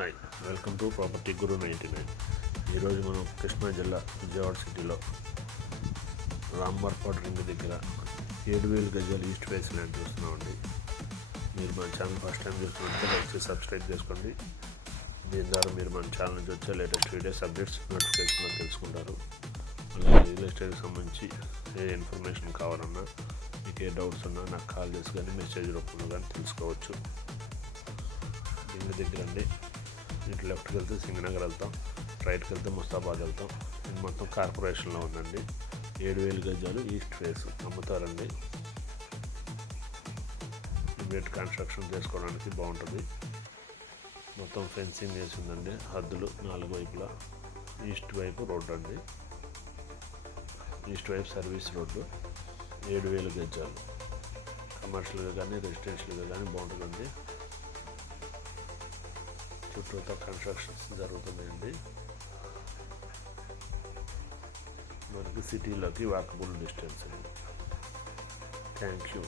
Hi, welcome to property గురు 99. ఈరోజు మనం కృష్ణా జిల్లా విజయవాడ సిటీలో రాంబర్పాడ్ రింగ్ దగ్గర 7,000 గజాలు ఈస్ట్ ఫేస్ ల్యాండ్ చూస్తున్నామండి. మీరు మన ఛానల్ ఫస్ట్ టైం చూస్తున్నట్టు లైక్ చేసి సబ్స్క్రైబ్ చేసుకోండి. దీని ద్వారా మీరు మన ఛానల్ నుంచి వచ్చే లేటెస్ట్ వీడియోస్ అప్డేట్స్ నోటిఫికేషన్లో తెలుసుకుంటారు. అలాగే రియల్ ఎస్టేట్కి సంబంధించి ఏ ఇన్ఫర్మేషన్ కావాలన్నా, మీకు ఏ డౌట్స్ ఉన్నా నాకు కాల్ చేసి కానీ మెసేజ్ రూపంలో కానీ తెలుసుకోవచ్చు. రింగ్ దగ్గర అండి. ఇటు లెఫ్ట్కి వెళ్తే సింగనగర్ వెళ్తాం, రైట్కి వెళ్తే ముస్తాబాద్ వెళ్తాం. ఇది మొత్తం కార్పొరేషన్లో ఉందండి. 7,000 గజాలు ఈస్ట్ ఫేస్ అమ్ముతారండి. ఇమీడియట్ కన్స్ట్రక్షన్ చేసుకోవడానికి బాగుంటుంది. మొత్తం ఫెన్సింగ్ వేసి ఉందండి. హద్దులు 4 వైపులా. ఈస్ట్ వైపు రోడ్డు అండి. ఈస్ట్ వైపు సర్వీస్ రోడ్డు. 7,000 గజాలు కమర్షియల్గా కానీ రెసిడెన్షియల్గా కానీ బాగుంటుందండి. చుట్టూతో కన్స్ట్రక్షన్స్ జరుగుతున్నాయండి. మనకి సిటీలోకి వాకబుల్ డిస్టెన్స్ అండి. Thank you.